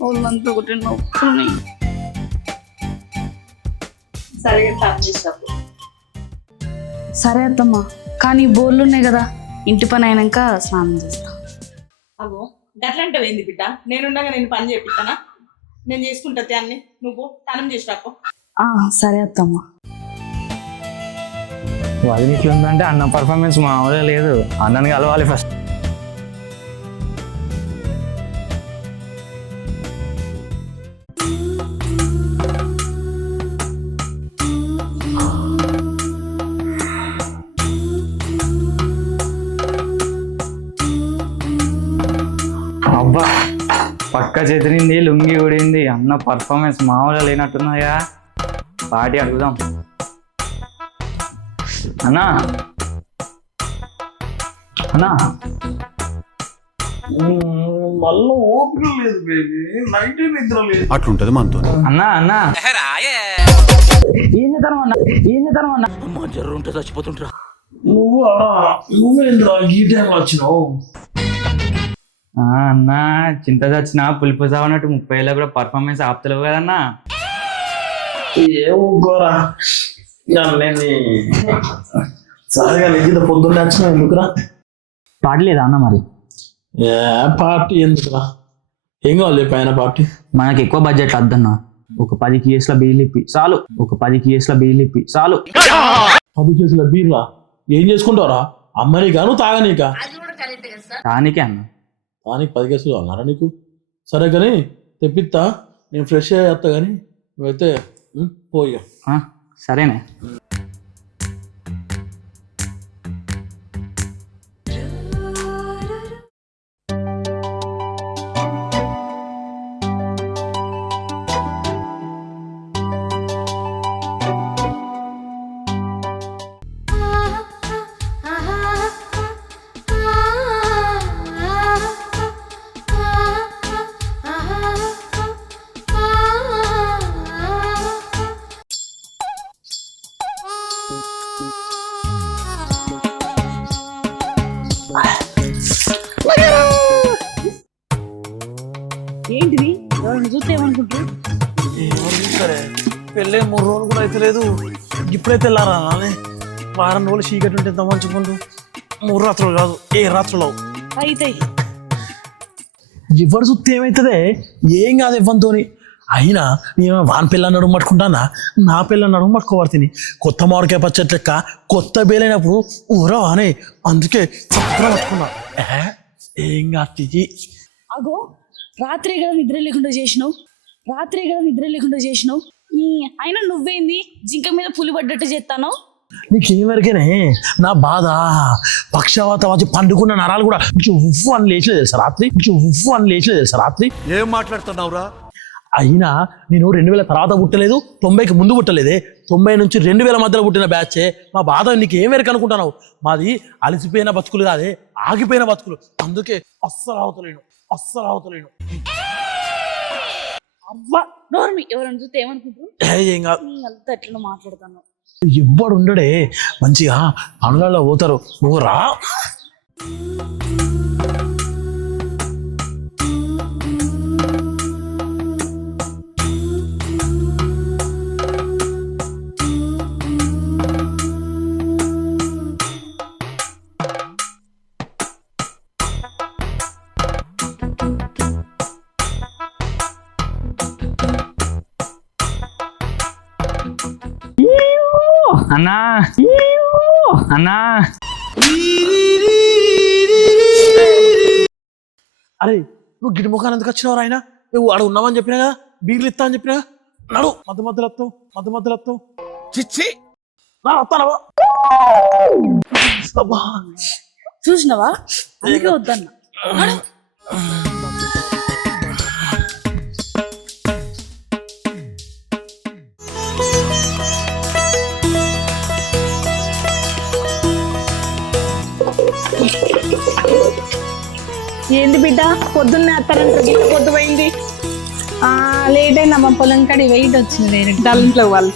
వాళ్ళంతా ఒకటి నొప్పుని. సరే అత్తమ్మా, కానీ బోర్లు ఉన్నాయి కదా, ఇంటి పని అయినాక స్నానం చేస్తా. అగో గట్లంటే ఏంది బిడ్డ, నేనుండగా నేను పని చేపిస్తానా? నేను చేసుకుంటా అన్ని, నువ్వు స్నానం చేసి రాపో. సరే అత్తమ్మా. వదిలి ఇట్లుందంటే అన్న పర్ఫార్మెన్స్ మామూలుగా లేదు. అన్నని కలవాలి ఫస్ట్. అబ్బా, పక్క చెదిరింది, లుంగి ఊడింది. అన్న పర్ఫార్మెన్స్ మామూలుగా లేనట్టున్నాయా? పార్టీ అడుగుదాం. అన్నా అన్నా, మళ్ళీ ఓపిక లేదు బేబీ, నైట్ నిద్ర లేదు. అట్లుంటది మనతో. అన్నా అన్నా ఏం చేద్దాం అన్నా, ఏం చేద్దాం అన్నా? జర్రు ఉంటే చచ్చిపోతుంటా. నువ్వేంద్రా ఈ టైంలో వచ్చినావు? అన్నా చింత చచ్చిన పులిపు సావన్నట్టు 30 ఏళ్ళ కూడా పర్ఫార్మెన్స్ ఆపుతలేవు కదన్నా. ఏమోరా నేను సరిగా నిద్ర పొద్దున్న వచ్చినా ఎందుకురా? పాట లేదా అన్న మరి? ఏ పార్టీ ఎందుకురా? ఏం కావాలి పైన పార్టీ? మనకి ఎక్కువ బడ్జెట్ వద్దన్నా. ఒక 10 కేసుల బీర్లు ఇప్పి చాలు. ఒక 10 కేసుల బీర్లు ఇప్పి చాలు. 10 కేసుల బీర్లా? ఏం చేసుకుంటావురా? అమ్మనీకా నువ్వు తాగనీకా? దానికే అన్న. దానికి 10 కేసులు అన్నారా నీకు? సరే కానీ తెప్పిస్తా, నేను ఫ్రెష్ అయ్యేస్తా. కానీ నువ్వైతే పోయిగా. సరేనే. ఏంటిది? ఎవరిని చూస్తే ఏమనుకుంటారు? సరే పెళ్ళే 3 రోజులు కూడా అయితే లేదు, ఇప్పుడైతే వెళ్ళారా? వారం రోజులు చీకటి ఉంటే ఎంత మంచుకుంటూ 3 రాత్రులు కాదు, 7 రాత్రులు అయితే ఎవరు చూస్తే ఏమవుతుంది? ఏం కాదు ఇవ్వంతోని. అయినా నేను వాన్ పిల్ల నడుము పట్టుకుంటానా, నా పిల్ల నడుము పట్టుకోబడుతుంది. కొత్త మామిడికాయ పచ్చడి లెక్క కొత్త బేలైనప్పుడు ఊరా అని, అందుకే చక్కగా పట్టుకున్నా. ఏం కాదు. అగో రాత్రి కదా నిద్ర లేకుండా చేసినావు, అయినా నువ్వేంది జింక మీద పులి పడ్డట్టు చేస్తాను? నీకేమరికేనే నా బాధ. పక్షవాతం వచ్చి పండుకున్న నరాలు కూడా ఉవ్వు అని లేచలేదు తెలుసా రాత్రి. ఏం మాట్లాడుతున్నావురా? అయినా నేను 2000 తర్వాత పుట్టలేదు, 90కి ముందు పుట్టలేదే. 90 నుంచి 2000 మధ్యలో పుట్టిన బ్యాచే. మా బాధ నీకు ఏం వెరక అనుకుంటున్నావు? మాది అలసిపోయిన బతుకులు కాదే, ఆగిపోయిన బతుకులు. అందుకే అస్సలు అవతలేను. అవ్వా నోర్మి, ఎవరైనా చూస్తే ఏమనుకుంటారు? ఏం కాదు, అంతా ఎట్లా మాట్లాడుతాను. ఎవ్వడు ఉండడే, మంచిగా పనులలో పోతారు. నువ్వు రా. అన్నా అన్నా, అరే నువ్వు గిడి ముఖాన్ని ఎందుకు వచ్చినావు? ఆయన నువ్వు ఆడ ఉన్నావని చెప్పినా కదా, బీర్లు ఇస్తా అని చెప్పినా. నడు, మధ్య మధ్యలో వస్తావు. చిచ్చి నా వస్తానవా? చూసినావా, అందుకే వద్దన్నా. ఏంది బిడ్డ పొద్దున్నే అత్తారంటారు, గిట్ల పొద్దు పోయింది? లేట్ అయిందమ్మా, పొలం కాడి వెయిట్ వచ్చింది వాళ్ళ ఇంట్లో వాళ్ళు.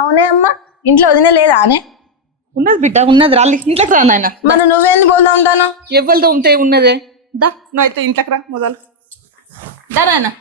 అవునే అమ్మా, ఇంట్లో వదిలే లేదా అనే? ఉన్నది బిడ్డ ఉన్నది, రాలి ఇంట్లోకి రా నాయన. మరి నువ్వేంది పోదా ఉంటాను? ఎవరితో ఉంటే ఉన్నదే. దా నువ్వు అయితే ఇంట్లోకి రా మొదలు. దారానా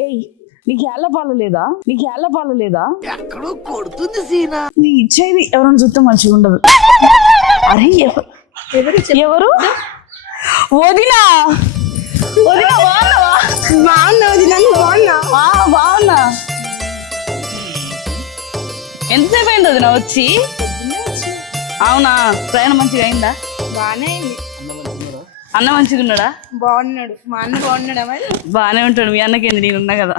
ఏయ్ నీకు ఏళ్ళ పాలు లేదా? నీకు ఏళ్ళ పాలు లేదా? ఎక్కడో కొడుతుంది సీనా. నీ ఇచ్చేది ఎవరైనా చూస్తే మంచిగా ఉండదు. అరే ఎవరు? వదినా. వదినా బాగున్నావా? బాగున్నా వదినా, నువ్వు బాగున్నా? బాగున్నా. ఎంతసేపు అయింది వదినా వచ్చి? అవునా, ప్రయాణం మంచిగా అయిందా? బాగానే అయింది. అన్న మంచిగా ఉన్నాడా? బాగున్నాడు. మా అన్న బాగున్నాడా మరి? బాగానే ఉంటాడు. మీ అన్నకేంది, నేను ఉన్నా కదా.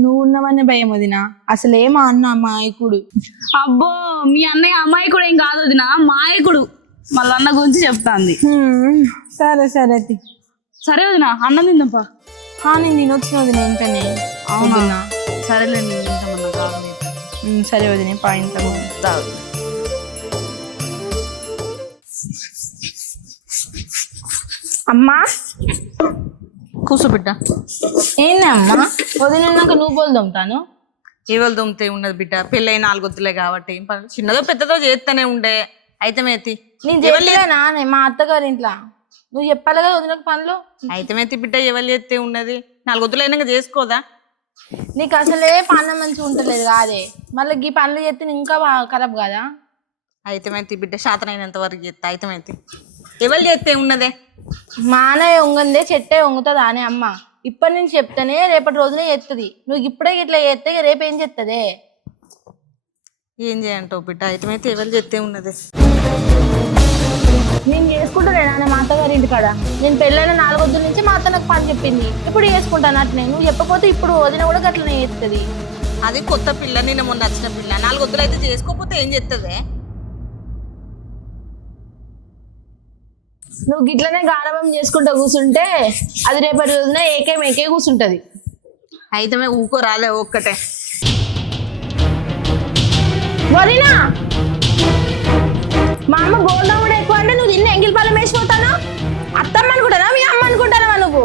నువ్వు ఉన్నావనే భయం వదినా. అసలే మా అన్న అమాయకుడు. అబ్బో, మీ అన్నయ్య అమాయకుడు ఏం కాదు వదిన, మాయకుడు. మళ్ళీ అన్న గురించి చెప్తాంది. సరే సరే సరే వదిన, అన్నం తిందాంపా. నేను తినొచ్చిన వదిన వెంటనే. అవునా, సరేలేండి, తింటామన్నా కాదు. సరే వదిన, పాయింట్ తాగు. అమ్మా కూర్చోబిడ్డ. ఏందమ్మా వదిలినాక నువ్వు బోల్ దొమ్ముతాను? ఎవరు దొమ్మితే ఉన్నది బిడ్డ, పెళ్ళై 4 వద్దులే కాబట్టి ఏం పని, చిన్నదో పెద్దదో చేస్తూనే ఉండే. అయితే మేతి నేను చెప్పలేనా మా అత్తగారి ఇంట్లో? నువ్వు చెప్పాలి కదా వదినకు పనులు. అయితే మేతి బిడ్డ, ఎవరు చేస్తే ఉన్నది, 4 వద్దులైనాక చేసుకోదా? నీకు అసలే పన్నం మంచిగా ఉంటలేదు కాదే, మళ్ళీ ఈ పనులు చేస్తే ఇంకా ఖరాబ్ కాదా? అయితే మేతి బిడ్డ, శాతనైనంత వరకు చేస్తా. అయితే మేతి ఎవరు చేస్తే ఉన్నదే? మానే వంగందే చెట్టే వంగుతుంది అనే అమ్మ. ఇప్పటి నుంచి చెప్తేనే రేపటి రోజునే చేస్తుంది. నువ్వు ఇప్పుడే ఇట్లా చేస్తే రేపు ఏం చేస్తుంది? ఏం చేయంటావు బిడ్డ? అయితే మేతి ఎవరు చేస్తే ఉన్నదే? నేను చేసుకుంటాను మా అత్తగారి ఇంటికాడ. నేను పెళ్ళైన 4 వద్దుల నుంచి మా అత్త నాకు పని చెప్పింది. ఇప్పుడు చేసుకుంటాను అట్లనే. నువ్వు చెప్పకపోతే ఇప్పుడు వదిన కూడా అట్లనే చేస్తుంది. అది కొత్త పిల్ల, నిన్న మొన్న వచ్చిన పిల్ల. 4 వద్దులు అయితే చేసుకోకపోతే ఏం చేస్తుంది? నువ్వు గిట్లనే గారవం చేసుకుంటా కూర్చుంటే అది రేపటి రోజున ఏకే కూర్చుంటది. అయితే ఊకో రాలే ఒక్కటే. వదినా, మా అమ్మ గోల్డం కూడా ఎక్కువ అంటే నువ్వు తిన్న ఎంగిల్ పాలెం వేసిపోతాను. అత్తమ్మ అనుకుంటానా మీ అమ్మ అనుకుంటానా నువ్వు?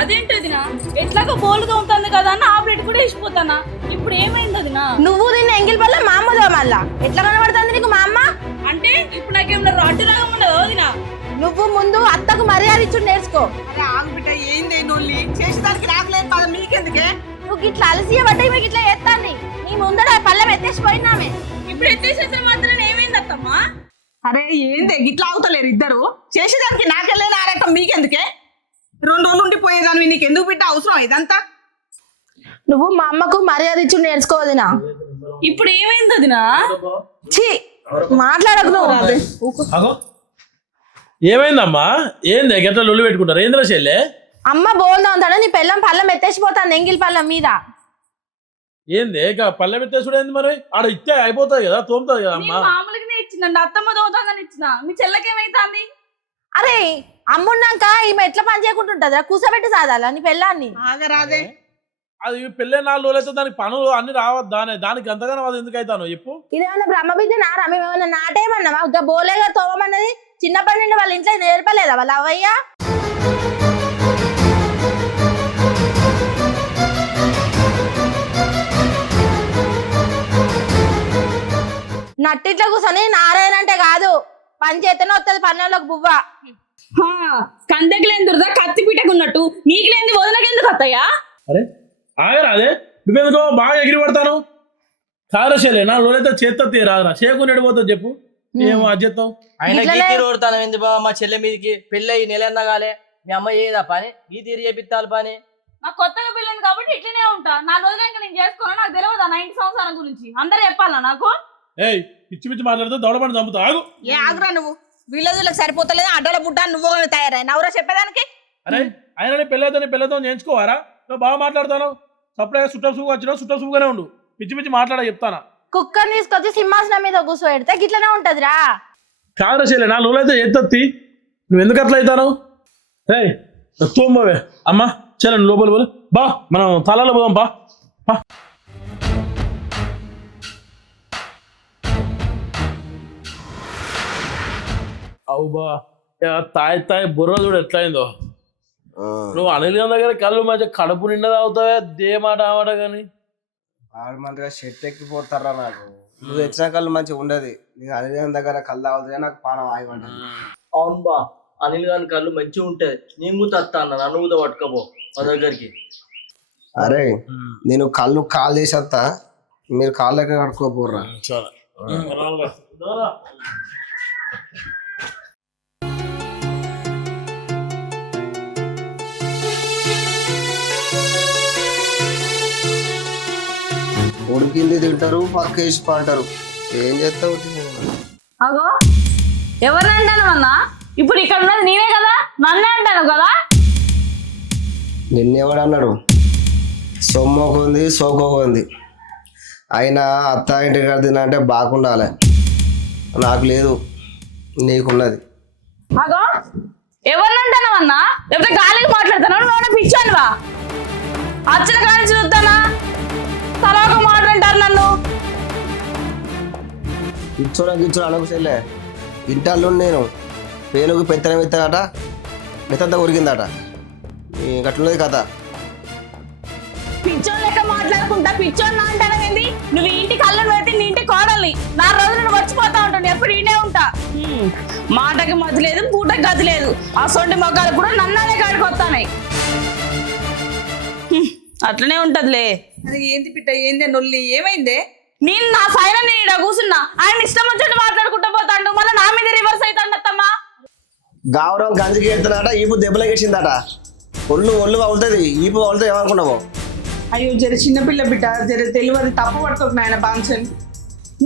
అదేంటి వదినా, ఎట్లాగో బోల్గా ఉంటుంది కదా అని ఆ ప్లేట్ కూడా వేసిపోతానా? ఇప్పుడు ఏమైంది వదినా? నువ్వు తిన్న ఎంగిల్ పాలెం మా అమ్మదో మళ్ళా ఎట్లా కనబడుతుంది నీకు మా అమ్మ? అంటే ఇప్పుడు నాకేమన్నా రాడ్డు రాగా ఉండదు వదినా? నువ్వు ముందు అత్తకు మర్యాద ఇచ్చుడు నేర్చుకో. అరే ఆగు బిడ్డ, ఏంది నోళ్ళి చేసేదానికి రాకలేదు పద, మీకెందుకే? నువ్వు ఇట్లా అలసియ బట్ట మీకు ఇట్లా చేస్తాను. నీ ముందర పళ్ళెం ఎత్తేసిపోయినామే. ఇప్పుడు ఎత్తేసేస్తే మాత్రం ఏమైంది అత్తమ్మా? అరే ఏంది గిట్లా అవుతలేరు ఇద్దరు? చేసేదానికి నాకెళ్ళేది ఆడటం మీకెందుకే? 2 రోజులు ఉండిపోయేదాన్ని, నీకు ఎందుకు బిడ్డ అవసరం ఇదంతా? నువ్వు మా అమ్మకు మర్యాద ఇచ్చుడు నేర్చుకోవదినా. ఇప్పుడు ఏమైంది వదినా? ఛీ, మాట్లాడకు నువ్వు. అగో ఏమైందమ్మా? ఏంది గట్ల లొల్లి పెట్టుకుంటారు? ఏంద్రా చెల్లె? అమ్మ బోల్దా ఉంటాడు, నీ పెళ్ళం పళ్ళం ఎత్తేసిపోతాను ఎంగిల్ పళ్ళం మీద. ఏంది ఇక పల్లె పెట్టేసుడు ఏంది మరి? ఆడ ఇస్తే అయిపోతుంది కదా, తోముతుంది కదా అమ్మా. మామూలుగానే ఇచ్చిందండి, అత్తమ్మ దోతాదని ఇచ్చిన. మీ చెల్లకేమైతుంది? అరే అమ్మున్నాక ఈమె ఎట్లా పని చేయకుంటుంటదిరా? కూసబెట్టి సాదాలా నీ పెళ్ళాన్ని? ఆగరాదే. అది పెళ్ళే 4 రోజులు అయితే దానికి పనులు అన్ని రావద్దా? దానికి అంతగానో అది ఎందుకు అవుతాను చెప్పు? ఇదేమన్నా బ్రహ్మ విద్య నారా? మేమేమన్నా నాటేమన్నావా? ఇంకా బోలేగా తోమన్నది చిన్నప్పటి నుండి వాళ్ళ ఇంట్లో నేర్పలేదా వాళ్ళ అవయ్య? నట్టిట్లో కూర్చొని నారాయణ అంటే కాదు, పని చేతనే వస్తుంది పన్నెండులోకి బువ్వ. కందకి లేదుదా కత్తి పీటకున్నట్టు నీకు లేని వదలకెందుకు అత్తయ్యా? అరే ఆగరా, అదే నువ్వెందుకో బాగా ఎగిరి పడతాను. కారశలే 4 రోజులైతే చేత్తో తీరాదరా, చేయకుండా ఎడిపోతుంది చెప్పు. ఏమో అజ్జెత్తావు ఆయన గీ రోడతాను ఏంది బాబా? మా చెల్లె మీదకి పెళ్ళి 1 నెల కాలే, మీ అమ్మ ఏదా పని? ఈ తీరు చేపిస్తాను పని. నాకు కొత్తగా పెళ్ళింది కాబట్టి ఇట్లనే ఉంటా. 4 రోజులు ఇంకా నేను చేసుకోను, నాకు తెలియదు నా ఇంటి సంవత్సరం గురించి. అందరూ చెప్పాలా నాకు? ఏయ్ పిచ్చి పిచ్చి మాట్లాడితే దౌడపడి చంపుతా. ఆగు. ఏ ఆగురా నువ్వు? వీళ్ళకి సరిపోతలేదు, అడ్డల బుడ్డ నువ్వు తయారై నవరా చెప్పేదానికి. అరే ఆయన పెళ్ళతో చేయించుకోవారా? నువ్వు బాగా మాట్లాడతాను. సప్లై చుట్టం సువ్వు వచ్చినా చుట్టం సువ్వుగానే ఉండు. పిచ్చి పిచ్చి మాట్లాడ చెప్తానా? కుక్కర్ తీసుకొచ్చి సింహాసనం మీద కూర్చోబెడితే గిట్లనే ఉంటదిరా. కాదరా చెల్లె 4 రోజులు అయితే ఎత్తత్తి నువ్వు ఎందుకు అట్లా అవుతాను? ఏయ్ తోంబవే అమ్మా చెల్లె లోపల పోలే బా మనం తలాలో పోదాం బా. అవు బా తాయి బుర్ర చూడు ఎట్లయిందో. నువ్వు అనిల్ గారి దగ్గర కళ్ళు మంచిగా కడుపు నిండా తాగుతావే దే మాట ఆ మాట కానీ. ఆడు మంచిగా షెట్ ఎక్కిపోతారా నాకు. నువ్వు తెచ్చిన కళ్ళు మంచిగా ఉండదు. నేను అనిల్ దగ్గర కళ్ళు తాగుతుంది నాకు పానం ఆగిపడ్డది. అవును బా, అనిల్ గారి కళ్ళు మంచిగా ఉంటాయి. నీ మూత అత్తా అన్న నన్ను మూత పట్టుకోబో మా దగ్గరికి. అరే నేను కళ్ళు కాల్ చేసేస్తా, మీరు కాళ్ళు ఎక్కడ కట్టుకోపోర్రా. ఉడికింది తింటారు పక్క వేసి పంటారు. ఏం చేస్తావు? అగో ఎవరిని అంటాను అన్నా? ఇప్పుడు ఇక్కడ ఉన్నది నేనే కదా, నన్నే అంటాను కదా. నిన్నెవడన్నాడు? సొమ్మోకుంది సోకోకుంది. అయినా అత్త ఇంటి కాడ తినంటే బాగుండాలి. నాకు లేదు, నీకున్నది. అగో ఎవరిని అంటాను అన్నా? లేకపోతే గాలికి మాట్లాడతాను నువ్వు పిచ్చానువా? అచ్చల కానీ చూస్తానా తర్వాత మాట్లాంటారు నన్ను. గిచ్చోడా అనకు చెల్లె. ఇంటాళ్ళు నేను పేనుగు పెత్తనం ఎత్తాడట, మెత్తంతా ఉరికిందట. గట్లున్నది కథ. పిచ్చోన్ లెక్క మాట్లాడుకుంటా పిచ్చోన్ అంటాను ఏంది? నువ్వు ఇంటి కళ్ళను పెట్టి నీ ఇంటి కోడల్ని 4 రోజులు నువ్వు వచ్చిపోతా ఉంటాను, ఎప్పుడు ఈనే ఉంటా. మాటకి మతి లేదు, పూటకి గతి లేదు. ఆ సొంటి మొక్కలు కూడా నన్నానే కాడికి వస్తానాయి. అట్లనే ఉంటదిలే. అరే ఏంది పిట్ట, ఏంది నొల్లి, ఏమైందే? నేను నా సైన నేను ఇక్కడ కూర్చున్నా, ఆయన ఇష్టం వచ్చినట్టు మాట్లాడుకుంటూ పోతాడు, మళ్ళీ నా మీద రివర్స్ అవుతాడు అత్తమ్మా. గావరం గంజికి ఎడుతున్నాడట, ఈపు దెబ్బలకి వేసిందట. ఒళ్ళు అవుతుంది, ఈపు అవుతుంది. ఏమనుకున్నావు? అయ్యో జర చిన్నపిల్ల బిడ్డ, జర తెలియదు, తప్పు పడుతుంది ఆయన బాన్సన్.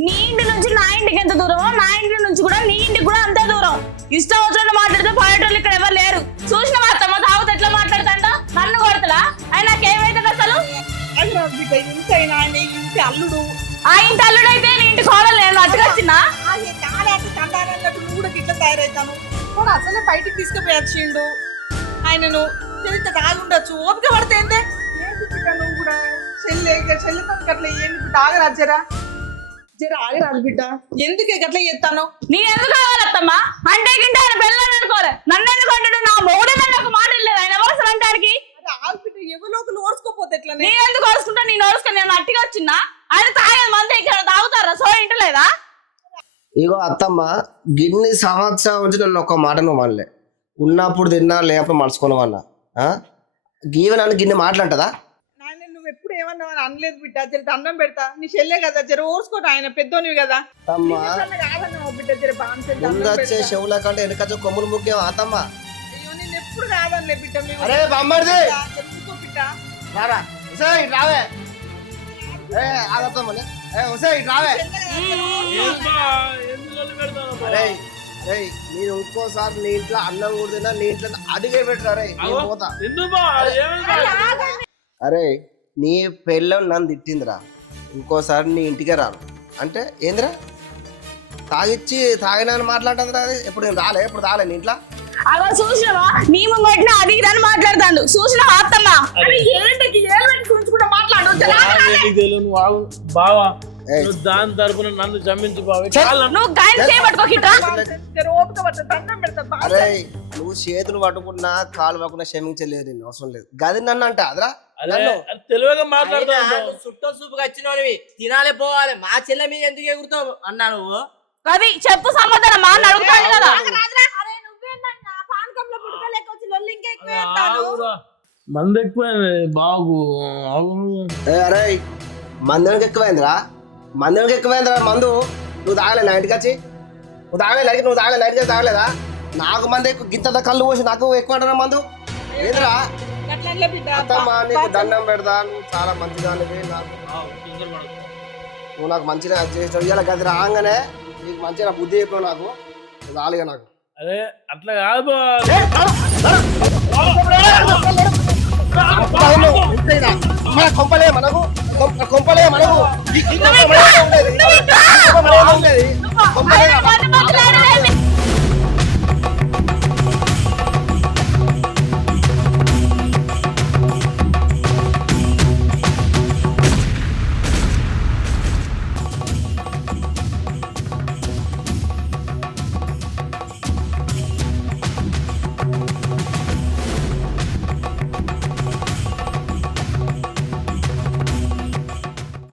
నీ ఇంటి నుంచి నా ఇంటికి ఎంత దూరమో, నా ఇంటి నుంచి కూడా నీ ఇంటికి కూడా అంతే దూరం. ఇష్టం వచ్చినట్టు మాట్లాడితే పోయేటోళ్ళు ఇక్కడ ఎవరు లేరు. చూసిన అత్తమ్మ తాగుతూ ఎట్లా మాట్లాడతాడ, నన్ను కొడతలా? ఆయన నాకేమైతుంది అసలు? బిడ్డ ఇంతైనా ఆయన ఇంటి అల్లుడు. ఆ ఇంటి అల్లుడు అయితే నీ ఇంటి కోడలు నేను అట్టుకొచ్చినా? కండారన్నట్టు నువ్వు కూడా గిట్ల తయారవుతాను. కూడా అసలే బయటికి తీసుకుపోయాచ్చిండు ఆయనను. తెలిస్తే తాగుండొచ్చు, ఓపిక పడితే ఏంటే. ఏంటి బిడ్డ నువ్వు కూడా చెల్లెతో అట్లా ఏంటి బిడ్డ? ఆగరా జర ఆగరాదు బిడ్డ, ఎందుకే గట్లా చేస్తాను? నేను ఎందుకు కావాలత్తమ్మా? అంటే గింటే ఆయన పెళ్ళని అనుకోలే, నన్ను ఎందుకు అంటాడు? నా మొగుడే నన్ను ఒక మాట లేదు, ఆయన ఎవరు అంటాడికి? ఆగు బిడ్డ, ఎవలోకి ఓర్చుకోపోతే ఎట్లా? నేను ఎందుకు ఓడుచుకుంటా? నేను ఓడుచుకొని నేను అట్టిగా వచ్చినా? ఆయన తాగేది మంది ఇక్కడ తాగుతారా? సో ఇంటలేదా? ఇగో అత్తమ్మ, గిన్ని సంవత్సరం నుంచి నన్ను ఒక మాట నువ్వు మనలే. ఉన్నప్పుడు తిన్నా, లేకపోతే మలుచుకున్నావు అన్న. గీవ నన్ను గిన్ని మాట్లాంటదా? నాయన నువ్వు ఎప్పుడు ఏమన్నావు అని అనలేదు బిడ్డ. జర దండం పెడతా, నీ చెల్లె కదా, జర ఓర్చుకోట. ఆయన పెద్దోనివి కదా. అత్తమ్మ కాదన్నావు బిడ్డ, జర ముందొచ్చే చెవుల కంటే వెనకొచ్చే కొమ్ములు ముఖ్యం. అత్తమ్మ అయ్యో నేను ఎప్పుడు కాదనిలే బిడ్డ. అరే బామ్మడిది ఊరుకో బిడ్డ. రారా ఇటు రావే. ఆగత్తమ్మలే ఇటు రావే. అరే అరే నేను ఇంకోసారి నీ ఇంట్లో అన్నం కూడా తిన్నా, నీ ఇంట్లో అడిగే పెట్టారే పోతా. అరే నీ పెళ్ళం నన్ను తిట్టిందిరా, ఇంకోసారి నీ ఇంటికే రాను అంటే ఏందిరా? తాగినాన్ని మాట్లాడుతుందిరా. అది ఎప్పుడు నేను రాలే, ఎప్పుడు రాలే నీ ఇంట్లో. అలా చూసినవా? నీ ముంగట్న అది ఇదని మాట్లాడతాడు. చూసిన అత్తమ్మ ఏంటికి ఏళ్ళకి గురించి కూడా మాట్లాడు. బావా దాని తరపున నన్ను జమ్మించు బావ. నువ్వు గాయం చేయబట్టుకోకిట్రా. జర ఓపిక పట్టు, దండం పెడతా. అరే నువ్వు చేతులు పట్టుకున్నా కాలు పట్టుకున్నా క్షమించలేదు, నిన్ను అవసరం లేదు. గది నన్ను అంటే అదరా తెలివిగా మాట్లాడుతున్నావు. చుట్టూ సూపుగా వచ్చినవి తినాలే పోవాలి. మా చెల్లె మీద ఎందుకు ఎగురుతావు అన్నా నువ్వు? అది చెప్పు సమాధానం మా అడుగుతాడు కదా. మంది ఎక్కువైంది బాగు. అరే మందుకి ఎక్కువైందిరా, మందుకి ఎక్కువైందిరా మందు. నువ్వు తాగలే నా ఇంటికి వచ్చి? నువ్వు తాగలే నైట్కి వచ్చి తాగలేదా? నాకు మంది ఎక్కువ, గింత కళ్ళు పోసి నాకు ఎక్కువ అంటున్నా మందు. ఏదిరా అత్తమ్మా, నీకు దండం పెడతా. నువ్వు చాలా మంచిగా నువ్వు నాకు మంచిగా చేసావు. ఇలా గది రాగానే నీకు మంచిగా బుద్ధి చెప్పావు. నాకు రాలిగా నాకు. అరే అట్లా కాదు కొంపలు